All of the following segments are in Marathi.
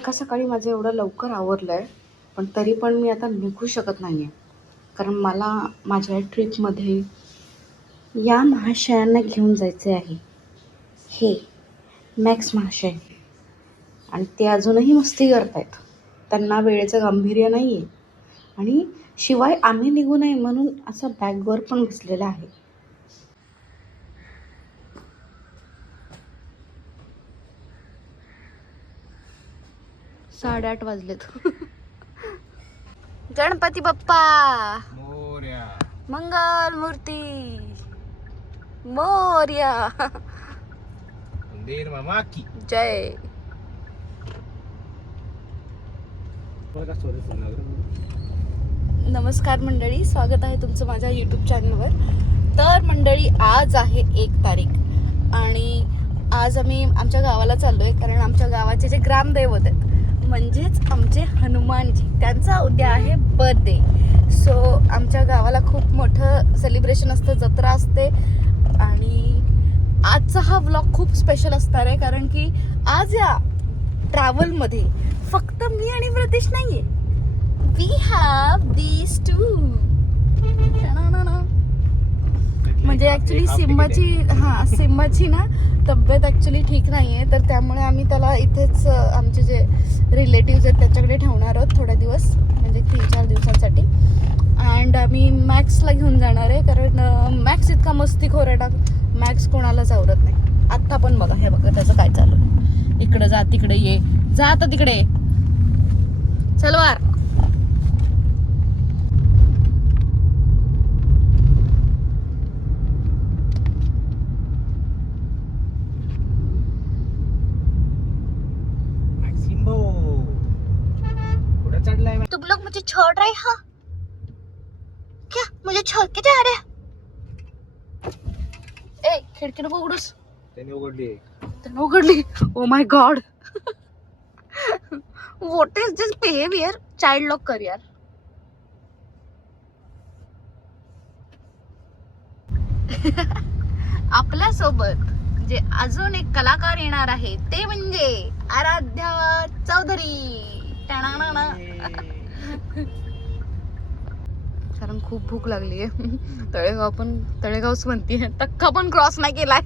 सकाळ सकाळी माझं एवढं लवकर आवरलं आहे, पण तरी पण मी आता निघू शकत नाही आहे. कारण मला माझ्या ट्रिपमध्ये या महाशयांना घेऊन जायचे आहे. हे मॅक्स महाशय. आणि ते अजूनही मस्ती करतायत. त्यांना वेळेचं गांभीर्य नाही आहे. आणि शिवाय आम्ही निघू नये म्हणून असं बॅगवर पण बसलेलं आहे. 8:30 वाजलेत. गणपती बाप्पा मोरया. मंगल मूर्ती मोरया. मंदिर मामा की जय. नमस्कार मंडळी, स्वागत आहे तुमचं माझ्या यूट्यूब चॅनलवर. तर मंडळी, आज आहे 1 तारीख आणि आज आम्ही आमच्या गावाला चाललो आहे. कारण आमच्या गावाचे जे ग्रामदैवत आहेत म्हणजेच आमचे हनुमानजी, त्यांचा उद्या आहे बर्थडे. सो आमच्या गावाला खूप मोठं सेलिब्रेशन असतं, जत्रा असते. आणि आजचा हा व्लॉग खूप स्पेशल असणार आहे कारण की आज या ट्रॅव्हलमध्ये फक्त मी आणि प्रतीश नाहीये. We have these two. म्हणजे ऍक्च्युली सिम्बाची ना तब्येत ऍक्च्युली ठीक नाहीये, तर त्यामुळे आम्ही त्याला इथेच आमचे जे रिलेटिव्ह आहेत त्याच्याकडे ठेवणार आहोत थोड्या दिवस, म्हणजे 3-4 दिवसांसाठी. अँड आम्ही मॅक्सला घेऊन जाणार आहे कारण मॅक्स इतका मस्तीखोर आहे ना, मॅक्स कोणालाच आवडत नाही. आत्ता पण बघा, हे बघा त्याचं काय चालू आहे. इकडे जा, तिकडे ये, जा आता तिकडे, चल वार. तुम लोग मुझे छोड़ रहे हो क्या? मुझे छोड़ के जा रहे? ए, खिडकी नको उघडूस. त्याने उघडली. Oh my God, what is this behaviour? Child lock कर यार. आपल्या सोबत जे अजून एक कलाकार येणार आहे ते म्हणजे आराध्या चौधरी. कारण खूप भूक लागली आहे. तळेगावच म्हणतीये, तक्का पण क्रॉस नाही केलाय.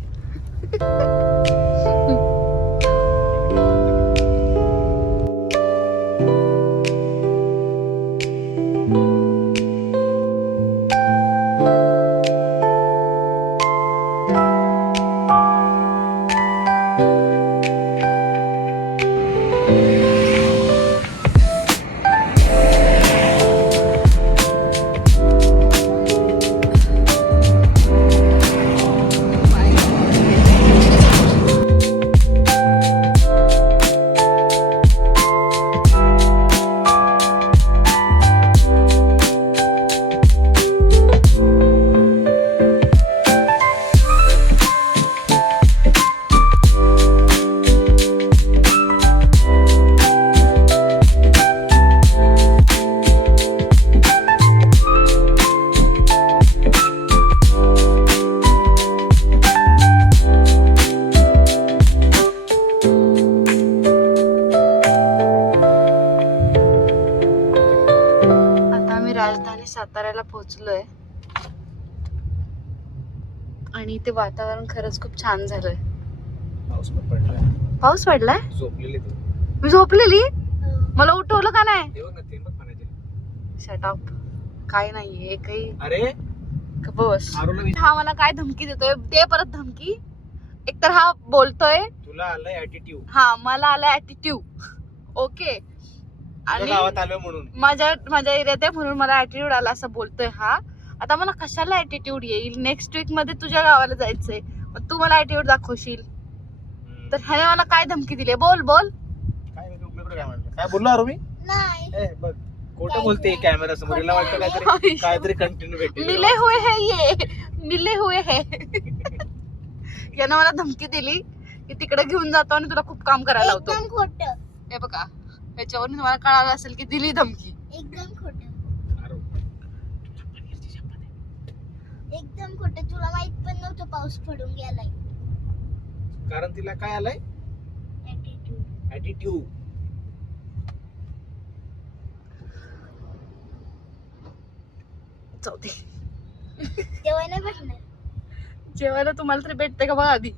राजधानी साताऱ्याला पोहोचलोय आणि ते वातावरण खरंच खूप छान झालंय. पाऊस पडलाय. मी झोपलेली, मला उठवलं का नाही? Shut up. काय नाहीये एकही. अरे बस. हा मला काय धमकी देतोय, दे परत धमकी. एकतर हा बोलतोय तुला आलाय ऍटिट्यूड. हा, मला आलाय ऍटिट्यूड. ओके. आणि गावात आलो म्हणून माझ्या एरियात आहे म्हणून मला ऍटिट्यूड आला असं बोलतोय हा. आता मला कशाला ऍटिट्यूड येईल? नेक्स्ट वीक मध्ये तुझ्या गावाला जायचंय, मग तू मला ऍटिट्यूड दाखवशील. तर ह्याने मला काय धमकी दिली? बोल बोल. काय बोललो अरे मी? नाही बघ, खोटं बोलते कॅमेरा समोर. हिला वाटतं काहीतरी कंटिन्यू भेटेल. मिले हुए है. यानं मला धमकी दिली की तिकडे घेऊन जातो आणि तुला खूप काम करायला लावतो. एकदम खोटं. हे बघा, त्याच्यावरून तुम्हाला कळालं असेल की दिली धमकी. एकदम खोटं. एकदम खोटं. तुला माहित पण नव्हतं पाऊस पडून गेलाय. कारण तिला काय आलाय? ऍटिट्यूड. जाऊ दे. जेवायला भेटणार जेवायला तुम्हाला तरी भेटते का बघा आधी.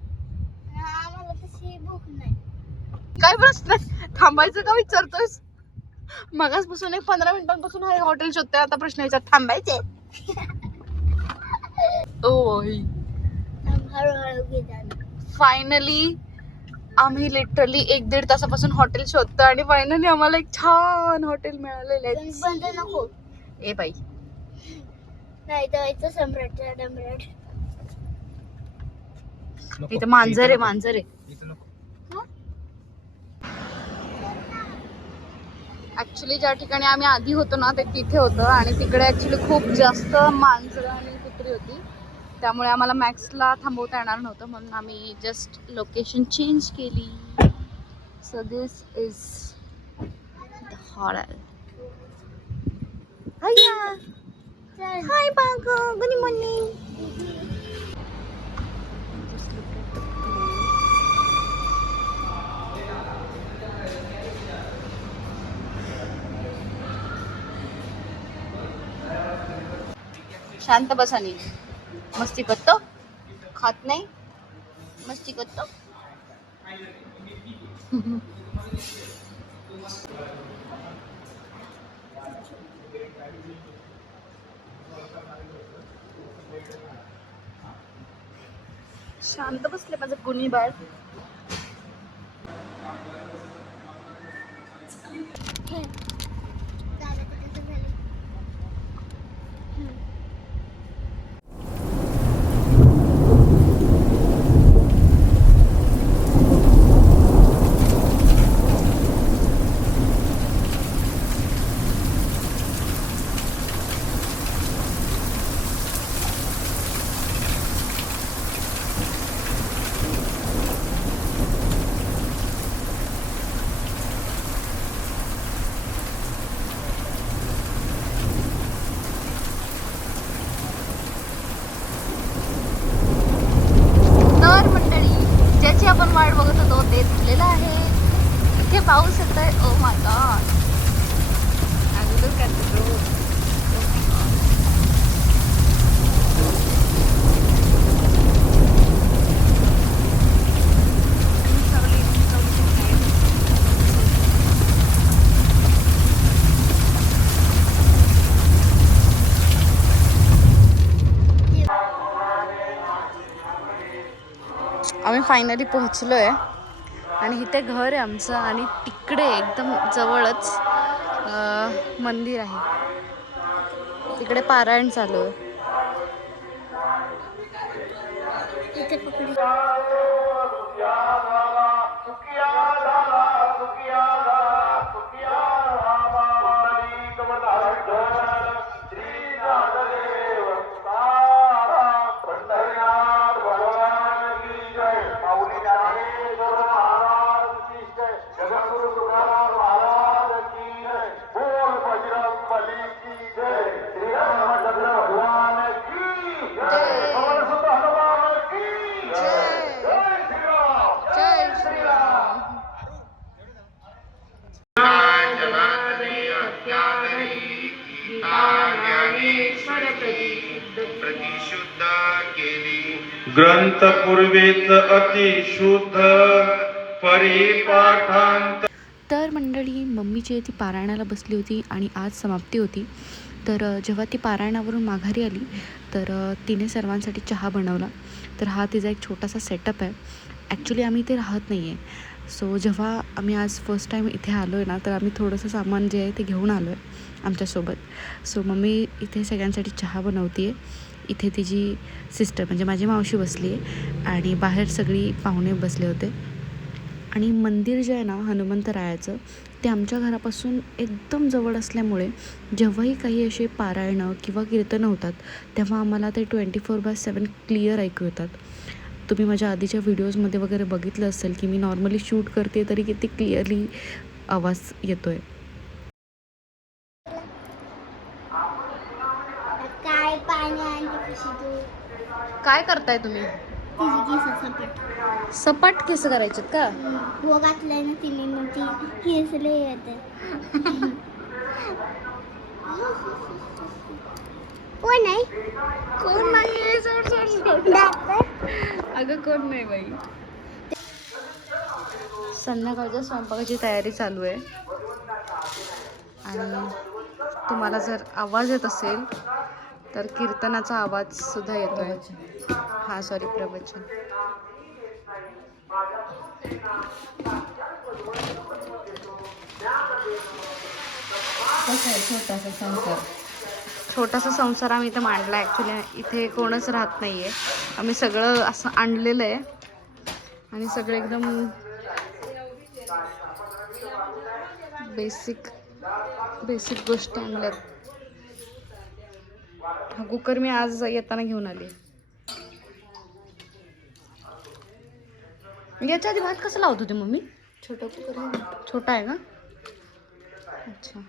आम्हाला तशी भूक नाही. काय प्रश्न आहे? थांबायचं का विचारतोयस? मगाचपासून 15 मिनिटांपासून हा हॉटेल शोधतोय, आता प्रश्न विचार थांबायचे. ओ हळूहळू घे जाणं. फायनली आम्ही लिटरली 1-1.5 तासापासून हॉटेल शोधतो आणि फायनली आम्हाला एक छान हॉटेल मिळालेलं आहे. बंद नको. ए बाई, नाही तर सम्राटचा डम्राट. नको. इथं मांजर आहे, मांजर आहे. इथं नको. ऍक्च्युली ज्या ठिकाणी आम्ही आधी होतो ना ते तिथे होतं आणि तिकडे ऍक्च्युली खूप जास्त मांजरं आणि कुत्री होती, त्यामुळे आम्हाला मॅक्सला थांबवता येणार नव्हतं, म्हणून आम्ही जस्ट लोकेशन चेंज केली. So this is the hotel. Hi बागो, गुड मॉर्निंग. शांत बसानी. मस्ती करतो, खात नाही, मस्ती करतो. शांत बसले माझं गुणी बाळ. ज्याची आपण वाट बघत होतो ते झालेलं आहे. इथे पाऊस येतोय. Oh my God. Look at the road. आम्ही फायनली पोहोचलो आहे आणि इथे घर आहे आमचं आणि तिकडे एकदम जवळच मंदिर आहे. तिकडे पारायण चालू आहे. इथे पकडी. ग्रंथ पूर्वीच अतिशुद्ध परिपाठांत. तर मंडळी, मम्मी जी आहे ती पारायणाला बसली होती आणि आज समाप्ती होती. तर जेव्हा ती पारायणावरून माघारी आली तर तिने सर्वांसाठी चहा बनवला. तर हा तिचा एक छोटासा सेटअप आहे. ॲक्च्युली आम्ही इथे राहत नाही आहे. सो जेव्हा आम्ही आज फर्स्ट टाईम इथे आलो आहे ना, तर आम्ही थोडंसं सामान जे आहे ते घेऊन आलो आहे आमच्यासोबत. सो मम्मी इथे सगळ्यांसाठी चहा बनवते आहे. इथे तिची सिस्टर म्हणजे माझी मावशी बसली आहे आणि बाहेर सगळी पाहुणे बसले होते. आणि मंदिर जे आहे ना हनुमंतरायाचं, ते आमच्या घरापासून एकदम जवळ असल्यामुळे जेव्हाही काही असे पारायणं किंवा कीर्तनं होतात तेव्हा आम्हाला ते 24/7 क्लिअर ऐकू येतात. तुम्ही माझ्या आधीच्या व्हिडिओजमध्ये वगैरे बघितलं असेल की मी नॉर्मली शूट करते तरी किती क्लिअरली आवाज येतो आहे. काय पाणी आणि कशी तू काय करताय तुम्ही? तिची केस सपाट सपाट केस करायचे का? हो घातलंय ना तिने, मग ती केस लय येते. कोण आहे? कोण नाही सोड सोड सोड डॉक्टर. अगं कोण नाही बाई. संध्याकाळच्या स्वयंपाकाची तयारी चालू आहे आणि तुम्हाला जर आवाज येत असेल तर कीर्तनाचा आवाज सुद्धा येतोय. हा सॉरी, प्रवचन. छोटासा संसार आम्ही इथे मांडला. ॲक्च्युली इथे कोणच राहत नाही आहे. आम्ही सगळं असं आणलेलं आहे आणि सगळं एकदम बेसिक गोष्टी आणल्यात. हा कुकर मी आज येताना घेऊन आली. याच्या आधी भात कसं लावत होते मम्मी? छोटा कुकर आहे. छोटा आहे का? अच्छा.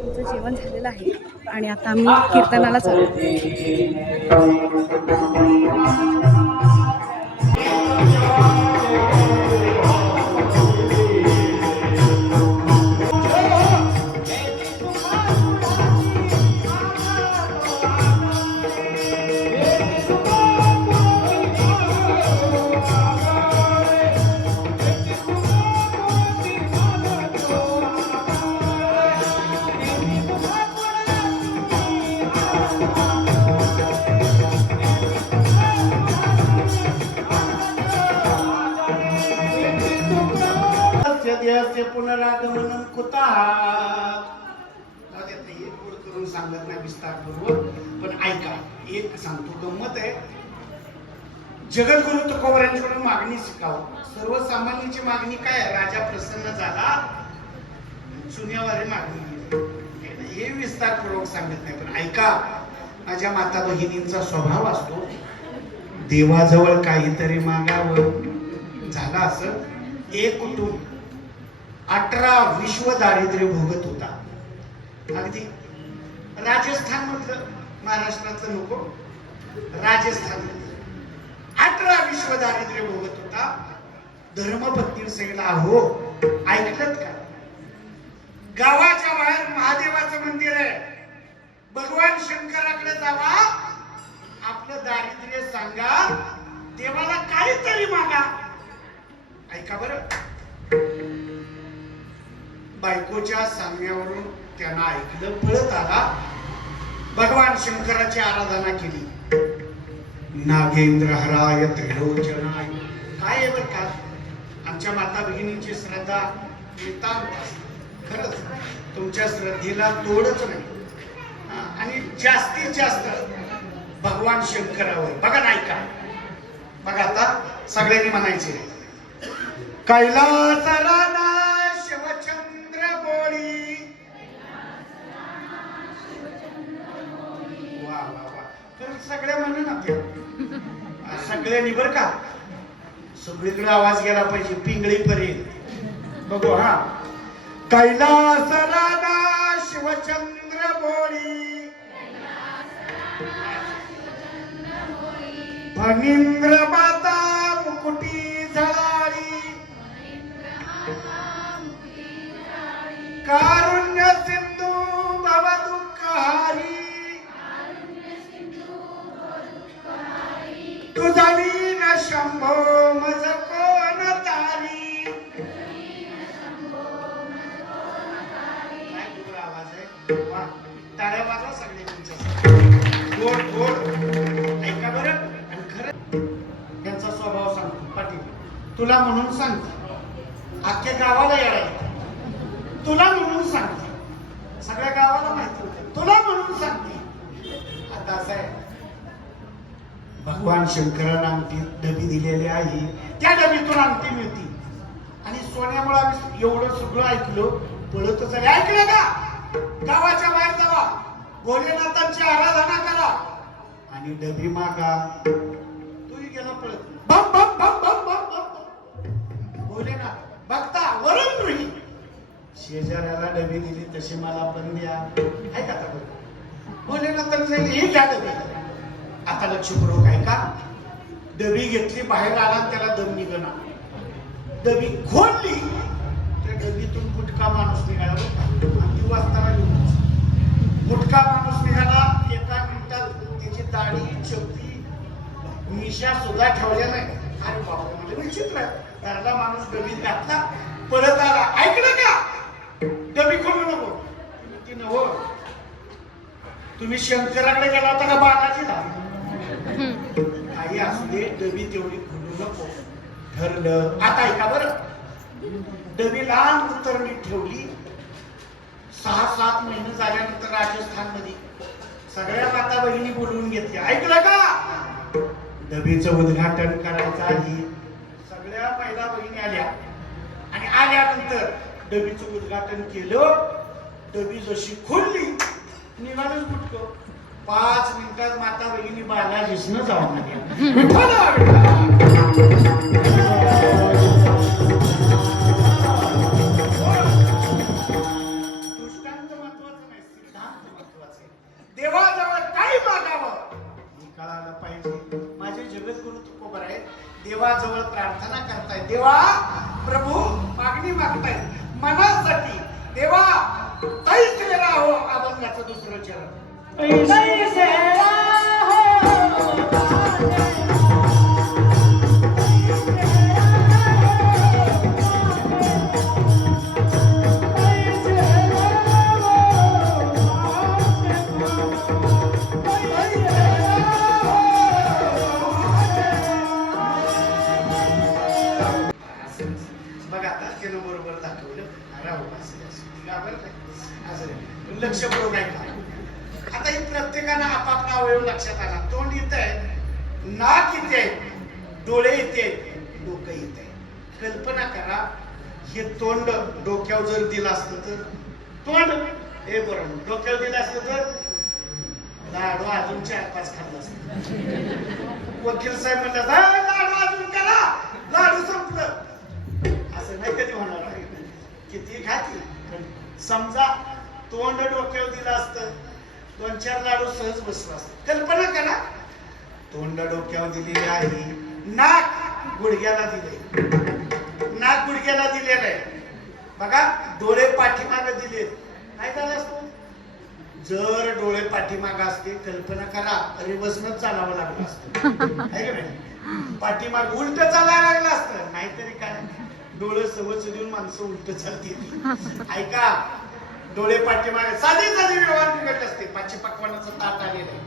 आमचं जेवण झालेलं आहे आणि आता आम्ही कीर्तनाला चालू. पुनरागमन कुतात. एक गोड करून सांगत नाही विस्तारपूर्वक, पण ऐका. एक सांगतो, गंमत आहे. जगद्गुरु तुकोबर यांच्याकडून मागणी शिकावं. सर्वसामान्यांची मागणी काय? राजा प्रसन्न झाला, शून्यवारी मागणी. हे विस्तारपूर्वक सांगत नाही, पण ऐका. माझ्या माता भगिनींचा स्वभाव असतो देवाजवळ काहीतरी मागावं. झालं असं. एक कुटुंब 18 विश्व दारिद्र्य भोगत होता. अगदी राजस्थान मधलं, महाराष्ट्रातलं नको, राजस्थान 18 विश्व दारिद्र्य भोगत होता. धर्मपत्नी सांगितलं, अहो ऐकलत का? गावाच्या बाहेर महादेवाचं मंदिर आहे. भगवान शंकराकडे जावा, आपलं दारिद्र्य सांगा, देवाला काहीतरी मागा. ऐका बरं. बायकोच्या सांगण्यावरून त्यांना ऐकलं, पळत आला, भगवान शंकराची आराधना केली. नागेंद्र हराय त्रिलोचनाय. काय आहे बरं का, आमच्या माता भगिनींची श्रद्धा नितांत असते. खरंच तुमच्या श्रद्धेला तोडच नाही. आणि जास्तीत जास्त भगवान शंकरावर. बघा नाही का, बघा आता सगळ्यांनी म्हणायचे, कैलास राणा शिवचंद्र बोळी. वा वा वा. तर सगळे म्हणून आपल्या सगळ्यांनी बरं का, सगळीकडे आवाज गेला पाहिजे, पिंगळी पर्यंत. बघू हा. कैलास राणा शिवचंद्र बोळी, फणींद्र माता मुकुटी झळाळी, कारुण्य सिंधू भव दुःखहारी, तुझा वीण शंभो मज कोण तारी. काय तुझा आवाज आहे? वा, टाळ्या वाजवा सगळे तुमच्या. गोड गोड. ऐका बरं. आणि खरं त्यांचा स्वभाव सांगतो. पाटील तुला म्हणून सांगतो, अख्ख्या गावाला यायला तुला म्हणून सांगते, सगळ्या गावाला माहिती होतं, तुला म्हणून सांगते. आता असं आहे, भगवान शंकरांना आमटी डबी दिलेली आहे, त्या डबीतून आमटी मिळती. आणि सोन्यामुळे आम्ही एवढं सगळं ऐकलो, पळत झाले. ऐकलं का? गावाच्या बाहेर जावा, भोलेनाथांची आराधना करा आणि डबी मागा. तूही गेला पळत. बम बम बम बम बम बम. भोलेनाथ बघता वरून रुही शेजाऱ्याला डबी दिली तशी मला पण द्या. ऐका आता बरं बोले नंतर हे घ्या डबी. आता लक्षपूर्वक ऐका. डबी घेतली, बाहेर आला आणि त्याला दम निघाला. डबी खोलली, त्या डबीतून बुटका माणूस निघाला बरं का. आणि ती वाचताना घेऊन बुटका माणूस निघाला. एका मिनिटात त्याची दाढी चपटी मिशा सुद्धा ठेवल्या नाही. अरे बाबा म्हणजे विचित्र. त्याला माणूस डबीत घातला, परत आला. ऐकलं का, डबी खोलू नको. ती नव्ह, तुम्ही शंकराकडे गेला होता का बालाजीला? काही असू दे, डबी तेवढी खोलू नको. ठरलं. आता ऐका बरं. डबी लहान उतरणी ठेवली. 6-7 महिने झाल्यानंतर राजस्थान मध्ये सगळ्या माता बहिणी बोलवून घेतल्या. ऐकलं का, डबीचं उद्घाटन करायचं आधी सगळ्या महिला बहिणी आल्या. आणि आल्यानंतर डबीचं उद्घाटन केलं. डबी जशी खोलली, निघालच बुटकं. 5 मिनिटात माता बहिणी बालाजीसनं जाऊन आल्या. देवाजवळ काही मागावं हे कळायला पाहिजे. माझे जगद्गुरु तुकोबर आहे, देवाजवळ प्रार्थना करतायत. देवा प्रभू मागणी मागतायत मनासाठी. देवा तैसे राहो अभंगाचं दुसरं चरण. लक्षपूर्वक ऐका. आता हे प्रत्येकानं आपापला अवयव लक्षात आला. तोंड येत आहे, नाक येते, डोळे येते, डोकं येते. कल्पना करा, हे तोंड डोक्यावर जर दिलं असतं तर, तोंड हे बरोबर डोक्यावर दिलं असतं तर लाडू अजून 4-5 खाल्ला असत. वकील साहेब म्हणतात लाडू अजून करा, लाडू संपलं. असं नाही कधी होणार आहे. किती खाती. समजा तोंड डोक्यावर दिलं असतं, 2-4 लाडू सहज बसला असत. कल्पना करा, तोंड डोक्यावर दिलेली आहे, नाक गुडघ्याला दिले, नाक गुडघ्याला दिलेलं आहे बघा. डोळे पाठीमागे दिले, काय झालं असतं. जर डोळे पाठीमागे असते, कल्पना करा, रिवर्सनच चालावं लागलं असतं. आहे का नाही. पाठीमाग उलट चालायला लागलं असतं. नाहीतरी काय, डोळे सवच देऊन माणसं उलट चालतील. ऐका, डोळे पाठीमागे साधे साधे व्यवहार बिघडले असते. पाचशे पकवानाचं ताट आलेलं आहे.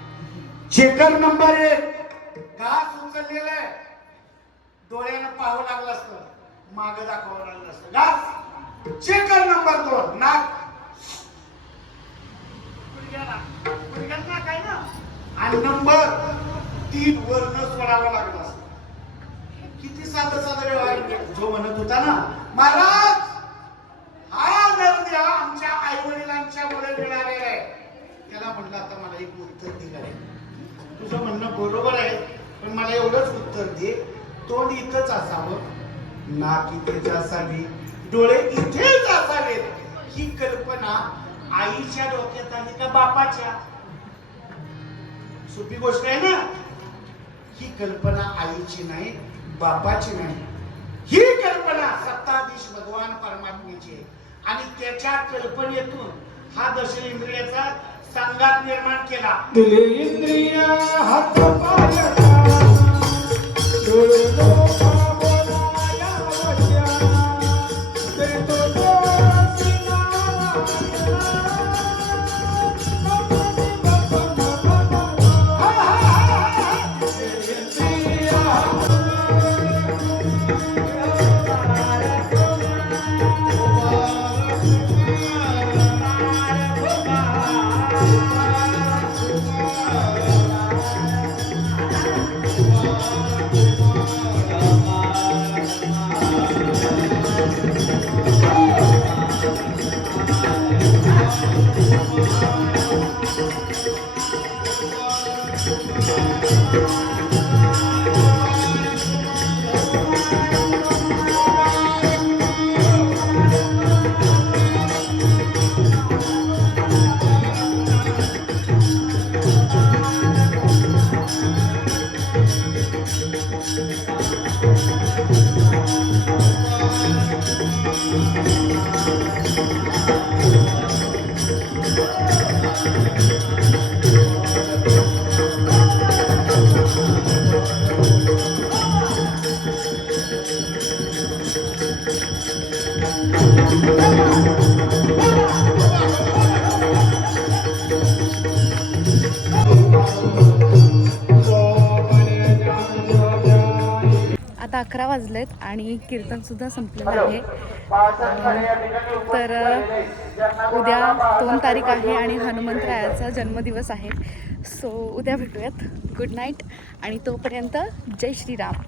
चेकर नंबर 1 घास उचललेला आहे. डोळ्यानं पाहावं लागलं असतं, माग दाखवावं लागलं असतं. घास. चेकर नंबर 2 नाक. गुडघ्यात नाक आहे ना. आणि नंबर 3 वर्ण सोडावं लागलं असतं. किती साधं साधं व्यवहार. जो म्हणत होता ना, महाराज हा नर आमच्या आई वडिलांच्या मुळे मिळालेला आहे, त्याला म्हणलं आता मला एक उत्तर दिलं. तुझं म्हणणं बरोबर आहे, पण मला एवढंच उत्तर दे. तोंड इथंच असावं, नाक इथेच असावी, डोळे इथेच असावेत. ही कल्पना आईच्या डोक्यात आली का बापाच्या? सोपी गोष्ट आहे ना. ही कल्पना आईची नाही, बापाची नाही. ही कल्पना सत्ताधीश भगवान परमात्म्याची आहे. आणि त्याच्या कल्पनेतून हा दश इंद्रियाचा संघात निर्माण केला. इंद्रिय हात आता 11 वाजलेत आणि कीर्तनसुद्धा संपलेलं आहे. तर उद्या 2 तारीख आहे आणि हनुमंतरायाचा जन्मदिवस आहे. सो उद्या भेटूयात. गुड नाईट आणि तोपर्यंत जय श्रीराम.